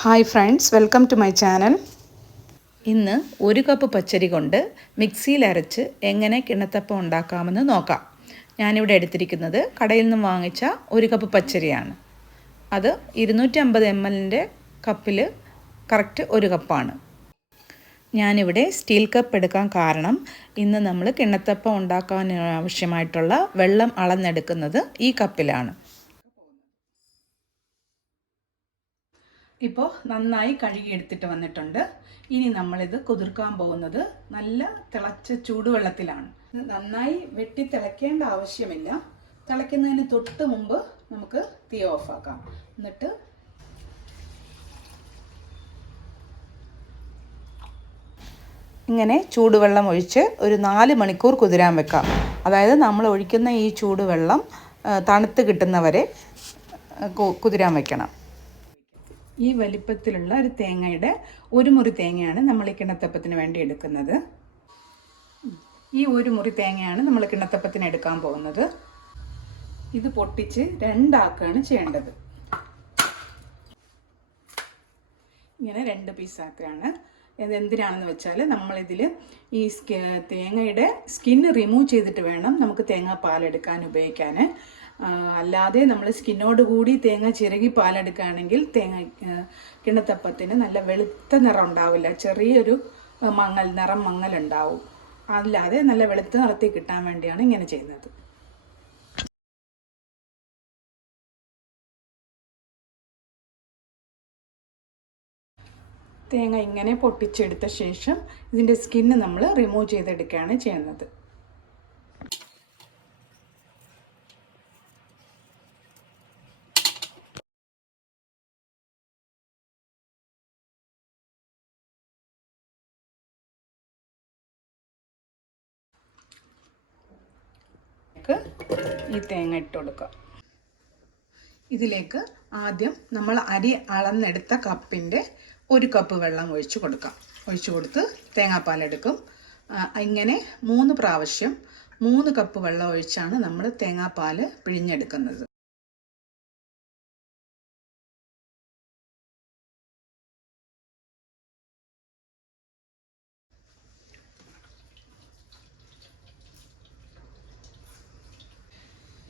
Hi friends, welcome to my channel. ഇന്ന് ഒരു cup പച്ചരി കൊണ്ട് മിക്സിയിൽ അരച്ച് എങ്ങനെ കിണ്ണത്തപ്പം ഉണ്ടാക്കാമെന്ന് നോക്കാം. ഞാനിവിടെ എടുത്തിരിക്കുന്നത് കടയിൽ നിന്നും വാങ്ങിച്ച ഒരു കപ്പ് പച്ചരിയാണ്. അത് 250 ml കപ്പിൽ കറക്റ്റ് ഒരു കപ്പാണ്. ഞാനിവിടെ സ്റ്റീൽ കപ്പ് എടുക്കാൻ കാരണം ഇന്ന് നമ്മൾ കിണ്ണത്തപ്പം ഉണ്ടാക്കാൻ ആവശ്യമായിട്ടുള്ള വെള്ളം അളന്നെടുക്കുന്നത് ഈ കപ്പിലാണ്. ഇപ്പോൾ നന്നായി കഴുകിയെടുത്തിട്ട് വന്നിട്ടുണ്ട്. ഇനി നമ്മളിത് കുതിർക്കാൻ പോകുന്നത് നല്ല തിളച്ച ചൂടുവെള്ളത്തിലാണ്. നന്നായി വെട്ടി തിളയ്ക്കേണ്ട ആവശ്യമില്ല. തിളയ്ക്കുന്നതിന് തൊട്ട് മുമ്പ് നമുക്ക് തീ ഓഫാക്കാം. എന്നിട്ട് ഇങ്ങനെ ചൂടുവെള്ളം ഒഴിച്ച് ഒരു 4 മണിക്കൂർ കുതിരാൻ വെക്കാം. അതായത് നമ്മൾ ഒഴിക്കുന്ന ഈ ചൂടുവെള്ളം തണുത്ത് കിട്ടുന്നവരെ കുതിരാൻ വെക്കണം. ഈ വലിപ്പത്തിലുള്ള ഒരു തേങ്ങയുടെ ഒരു മുറി തേങ്ങയാണ് നമ്മൾ ഈ കിണ്ണത്തപ്പത്തിന് വേണ്ടി എടുക്കുന്നത്. ഈ ഒരു മുറി തേങ്ങയാണ് നമ്മൾ കിണ്ണത്തപ്പത്തിന് എടുക്കാൻ പോകുന്നത്. ഇത് പൊട്ടിച്ച് രണ്ടാക്കുകയാണ് ചെയ്യേണ്ടത്. ഇങ്ങനെ 2 പീസാക്കുകയാണ്. ഇതെന്തിനാണെന്ന് വെച്ചാൽ നമ്മളിതിൽ ഈ തേങ്ങയുടെ സ്കിന്ന് റിമൂവ് ചെയ്തിട്ട് വേണം നമുക്ക് തേങ്ങാപ്പാലെടുക്കാൻ ഉപയോഗിക്കാൻ. അല്ലാതെ നമ്മൾ സ്കിന്നോട് കൂടി തേങ്ങ ചിരകി പാലെടുക്കുകയാണെങ്കിൽ കിണ്ണത്തപ്പത്തിന് നല്ല വെളുത്ത നിറം ഉണ്ടാവില്ല, ചെറിയൊരു നിറം മങ്ങലുണ്ടാവും. അല്ലാതെ നല്ല വെളുത്ത നിറത്തിൽ കിട്ടാൻ വേണ്ടിയാണ് ഇങ്ങനെ ചെയ്യുന്നത്. തേങ്ങ ഇങ്ങനെ പൊട്ടിച്ചെടുത്ത ശേഷം ഇതിൻ്റെ സ്കിന്ന് നമ്മൾ റിമൂവ് ചെയ്തെടുക്കുകയാണ് ചെയ്യുന്നത്. ഈ തേങ്ങ ഇട്ട് കൊടുക്കുക. ഇതിലേക്ക് ആദ്യം നമ്മൾ അരി അളന്നെടുത്ത കപ്പിൻ്റെ 1 കപ്പ് വെള്ളം ഒഴിച്ചു കൊടുത്ത് തേങ്ങാപ്പാലെടുക്കും. ഇങ്ങനെ 3 പ്രാവശ്യം 3 കപ്പ് വെള്ളം ഒഴിച്ചാണ് നമ്മൾ തേങ്ങാപ്പാൽ പിഴിഞ്ഞെടുക്കുന്നത്.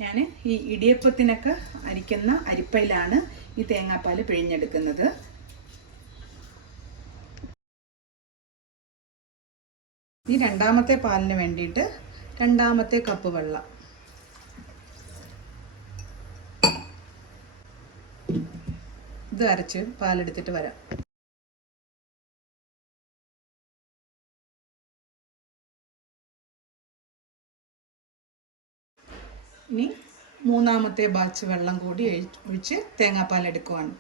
ഞാൻ ഈ ഇടിയപ്പത്തിനൊക്കെ അരിക്കുന്ന അരിപ്പയിലാണ് ഈ തേങ്ങാപ്പാൽ പിഴിഞ്ഞെടുക്കുന്നത്. ഈ രണ്ടാമത്തെ പാലിന് വേണ്ടിയിട്ട് 2 കപ്പ് വെള്ളം. ഇത് അരച്ച് പാലെടുത്തിട്ട് വരാം. ഇനി 3ാമത്തെ ബാച്ച് വെള്ളം കൂടി ഒഴിച്ച് തേങ്ങാപ്പാൽ എടുക്കുവാണ്.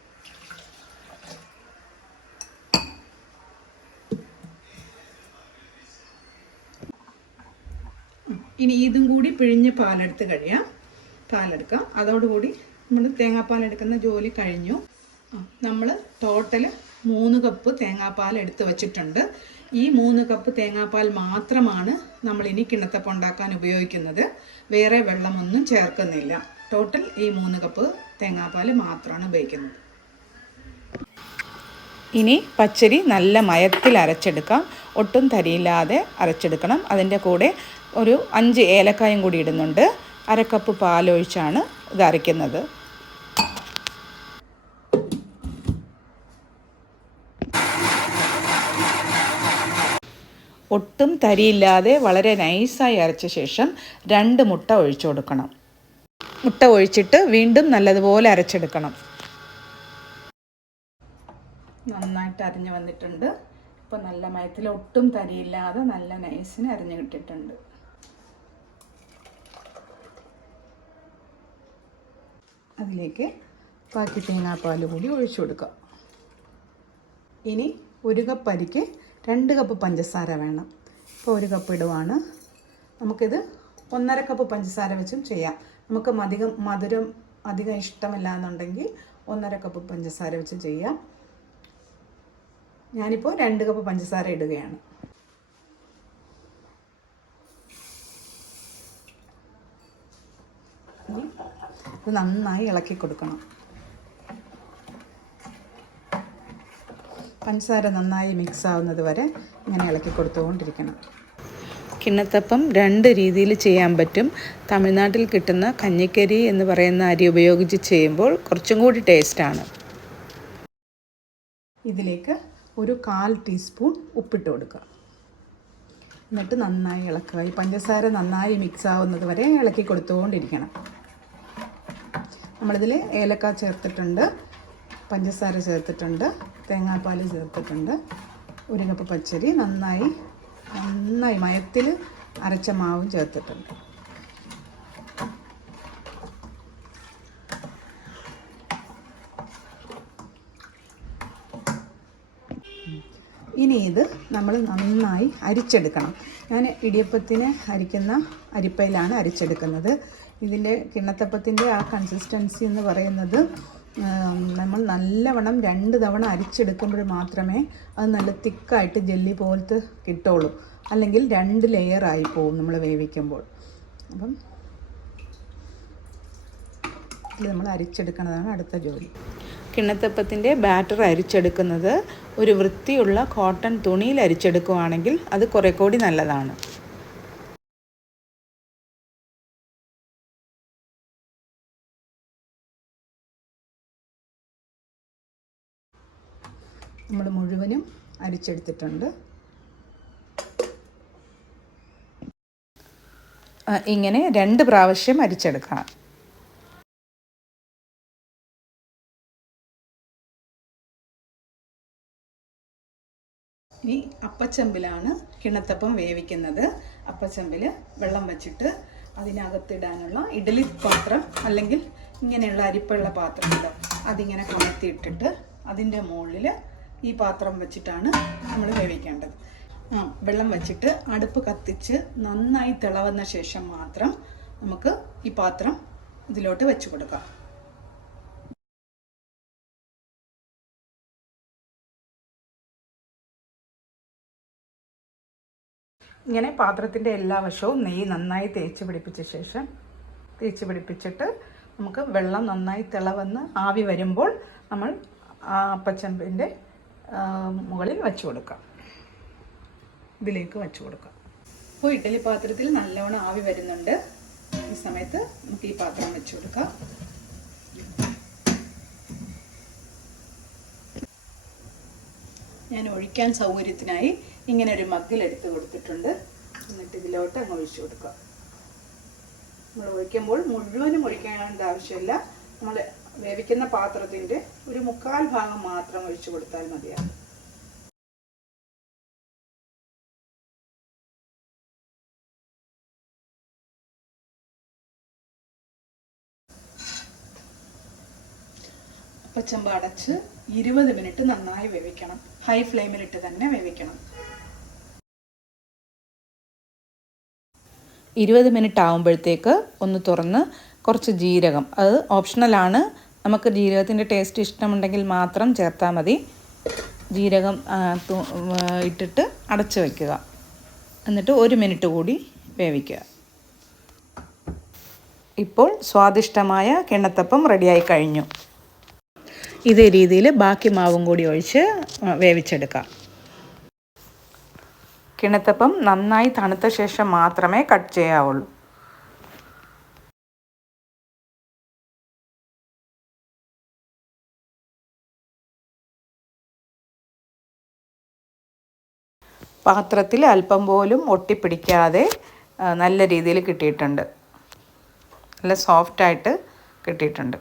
ഇനി ഇതും കൂടി പിഴിഞ്ഞ് പാലെടുക്കാം. അതോടുകൂടി നമ്മൾ തേങ്ങാപ്പാൽ എടുക്കുന്ന ജോലി കഴിഞ്ഞു. നമ്മൾ ടോട്ടൽ 3 കപ്പ് തേങ്ങാപ്പാൽ എടുത്ത് വച്ചിട്ടുണ്ട്. ഈ 3 കപ്പ് തേങ്ങാപ്പാൽ മാത്രമാണ് നമ്മളിനി കിണ്ണത്തപ്പം ഉണ്ടാക്കാൻ ഉപയോഗിക്കുന്നത്. വേറെ വെള്ളമൊന്നും ചേർക്കുന്നില്ല. ടോട്ടൽ ഈ 3 കപ്പ് തേങ്ങാപ്പാൽ മാത്രമാണ് ഉപയോഗിക്കുന്നത്. ഇനി പച്ചരി നല്ല മയത്തിൽ അരച്ചെടുക്കാം. ഒട്ടും തരിയില്ലാതെ അരച്ചെടുക്കണം. അതിൻ്റെ കൂടെ ഒരു 5 ഏലക്കായും കൂടി ഇടുന്നുണ്ട്. 1/2 കപ്പ് പാലൊഴിച്ചാണ് ഇത് അരയ്ക്കുന്നത്. ഒട്ടും തരിയില്ലാതെ വളരെ നൈസായി അരച്ച ശേഷം 2 മുട്ട ഒഴിച്ചു കൊടുക്കണം. മുട്ട ഒഴിച്ചിട്ട് വീണ്ടും നല്ലതുപോലെ അരച്ചെടുക്കണം. നന്നായിട്ട് അരിഞ്ഞു വന്നിട്ടുണ്ട്. ഇപ്പം നല്ല മയത്തിൽ ഒട്ടും തരിയില്ലാതെ നല്ല നൈസിന് അരിഞ്ഞു കിട്ടിയിട്ടുണ്ട്. അതിലേക്ക് ബാക്കി തേങ്ങാപ്പാൽ കൂടി ഒഴിച്ചു കൊടുക്കുക. ഇനി 1 കപ്പ് അരിക്ക് 2 കപ്പ് പഞ്ചസാര വേണം. ഇപ്പോൾ 1 കപ്പ് ഇടുവാണ്. നമുക്കിത് 1/2 കപ്പ് പഞ്ചസാര വെച്ചും ചെയ്യാം. നമുക്ക് മധുരം അധികം ഇഷ്ടമില്ല എന്നുണ്ടെങ്കിൽ 1/2 കപ്പ് പഞ്ചസാര വെച്ച് ചെയ്യാം. ഞാനിപ്പോൾ 2 കപ്പ് പഞ്ചസാര ഇടുകയാണ്. ഇത് നന്നായി ഇളക്കി കൊടുക്കണം. പഞ്ചസാര നന്നായി മിക്സ് ആവുന്നത് വരെ ഇങ്ങനെ ഇളക്കി കൊടുത്തുകൊണ്ടിരിക്കണം. കിണ്ണത്തപ്പം 2 രീതിയിൽ ചെയ്യാൻ പറ്റും. തമിഴ്നാട്ടിൽ കിട്ടുന്ന കഞ്ഞിക്കരി എന്ന് പറയുന്ന അരി ഉപയോഗിച്ച് ചെയ്യുമ്പോൾ കുറച്ചും കൂടി ടേസ്റ്റാണ്. ഇതിലേക്ക് ഒരു 1/4 ടീസ്പൂൺ ഉപ്പിട്ട് കൊടുക്കുക. എന്നിട്ട് നന്നായി ഇളക്കുക. ഈ പഞ്ചസാര നന്നായി മിക്സ് ആവുന്നത് വരെ ഇളക്കി കൊടുത്തുകൊണ്ടിരിക്കണം. നമ്മളിതിൽ ഏലക്ക ചേർത്തിട്ടുണ്ട്, പഞ്ചസാര ചേർത്തിട്ടുണ്ട്, തേങ്ങാപ്പാൽ ചേർത്തിട്ടുണ്ട്, 1 കപ്പ് പച്ചരി, നന്നായി മയത്തിൽ അരച്ച മാവും ചേർത്തിട്ടുണ്ട്. ഇനി ഇത് നമ്മൾ നന്നായി അരിച്ചെടുക്കണം. ഞാൻ ഇടിയപ്പത്തിന് അരിക്കുന്ന അരിപ്പയിലാണ് അരിച്ചെടുക്കുന്നത്. ഇതിൻ്റെ കിണ്ണത്തപ്പത്തിൻ്റെ ആ കൺസിസ്റ്റൻസി എന്ന് പറയുന്നത് നമ്മൾ നല്ലവണ്ണം 2 തവണ അരിച്ചെടുക്കുമ്പോൾ മാത്രമേ അത് നല്ല തിക്കായിട്ട് ജെല്ലി പോലത്തെ കിട്ടുള്ളൂ. അല്ലെങ്കിൽ 2 ലെയറായി പോവും നമ്മൾ വേവിക്കുമ്പോൾ. അപ്പം ഇത് നമ്മൾ അരിച്ചെടുക്കുന്നതാണ് അടുത്ത ജോലി. കിണ്ണത്തപ്പത്തിൻ്റെ ബാറ്റർ അരിച്ചെടുക്കുന്നത് ഒരു വൃത്തിയുള്ള കോട്ടൺ തുണിയിൽ അരിച്ചെടുക്കുകയാണെങ്കിൽ അത് കുറേ കൂടി നല്ലതാണ്. നമ്മൾ മുഴുവനും അരിച്ചെടുത്തിട്ടുണ്ട്. ഇങ്ങനെ 2 പ്രാവശ്യം അരിച്ചെടുക്കണം. ഇനി അപ്പച്ചമ്പിലാണ് കിണ്ണത്തപ്പം വേവിക്കുന്നത്. അപ്പച്ചമ്പിൽ വെള്ളം വെച്ചിട്ട് അതിനകത്തിടാനുള്ള ഇഡ്ഡലി പാത്രം അല്ലെങ്കിൽ ഇങ്ങനെയുള്ള അരിപ്പുള്ള പാത്രമുണ്ടോ അതിങ്ങനെ കമഴ്ത്തിയിട്ടിട്ട് അതിൻ്റെ മുകളിൽ ഈ പാത്രം വെച്ചിട്ടാണ് നമ്മൾ വേവിക്കേണ്ടത്. വെള്ളം വെച്ചിട്ട് അടുപ്പ് കത്തിച്ച് നന്നായി തിളവന്ന ശേഷം മാത്രം നമുക്ക് ഈ പാത്രം ഇതിലോട്ട് വെച്ച് കൊടുക്കാം. ഇങ്ങനെ പാത്രത്തിൻ്റെ എല്ലാ വശവും നെയ്യ് നന്നായി തേച്ച് പിടിപ്പിച്ചിട്ട് നമുക്ക് വെള്ളം നന്നായി തിളവന്ന് ആവി വരുമ്പോൾ നമ്മൾ ആ അപ്പച്ചമ്പിൻ്റെ മുകളിൽ വെച്ച് കൊടുക്കാം. ഇതിലേക്ക് വെച്ച് കൊടുക്കാം. അപ്പോൾ ഇഡ്ഡലി പാത്രത്തിൽ നല്ലവണ്ണം ആവി വരുന്നുണ്ട്. ഈ സമയത്ത് നമുക്ക് ഈ പാത്രം വെച്ച് കൊടുക്കാം. ഞാൻ ഒഴിക്കാൻ സൗകര്യത്തിനായി ഇങ്ങനെ ഒരു മഗ്ഗിലെടുത്ത് കൊടുത്തിട്ടുണ്ട്. എന്നിട്ട് ഇതിലോട്ട് അങ്ങ് ഒഴിച്ചു കൊടുക്കുക. നമ്മൾ ഒഴിക്കുമ്പോൾ മുഴുവനും ഒഴിക്കേണ്ട ആവശ്യമില്ല. നമ്മൾ വേവിക്കുന്ന പാത്രത്തിൻ്റെ ഒരു 1/4 ഭാഗം മാത്രം ഒഴിച്ചു കൊടുത്താൽ മതിയാകും. അപ്പച്ചമ്പ് അടച്ച് 20 മിനിറ്റ് നന്നായി വേവിക്കണം. ഹൈ ഫ്ലെയിമിലിട്ട് തന്നെ വേവിക്കണം. 20 മിനിറ്റ് ആകുമ്പോഴത്തേക്ക് ഒന്ന് തുറന്ന് കുറച്ച് ജീരകം, അത് ഓപ്ഷണലാണ്, നമുക്ക് ജീരകത്തിൻ്റെ ടേസ്റ്റ് ഇഷ്ടമുണ്ടെങ്കിൽ മാത്രം ചേർത്താൽ മതി. ജീരകം ഇട്ടിട്ട് അടച്ച് വയ്ക്കുക. എന്നിട്ട് 1 മിനിറ്റ് കൂടി വേവിക്കുക. ഇപ്പോൾ സ്വാദിഷ്ടമായ കിണ്ണത്തപ്പം റെഡിയായി കഴിഞ്ഞു. ഇതേ രീതിയിൽ ബാക്കി മാവും കൂടി ഒഴിച്ച് വേവിച്ചെടുക്കാം. കിണ്ണത്തപ്പം നന്നായി തണുത്ത ശേഷം മാത്രമേ കട്ട് ചെയ്യാവുള്ളൂ. പാത്രത്തിൽ അല്പം പോലും ഒട്ടിപ്പിടിക്കാതെ നല്ല രീതിയിൽ കിട്ടിയിട്ടുണ്ട്. നല്ല സോഫ്റ്റായിട്ട് കിട്ടിയിട്ടുണ്ട്.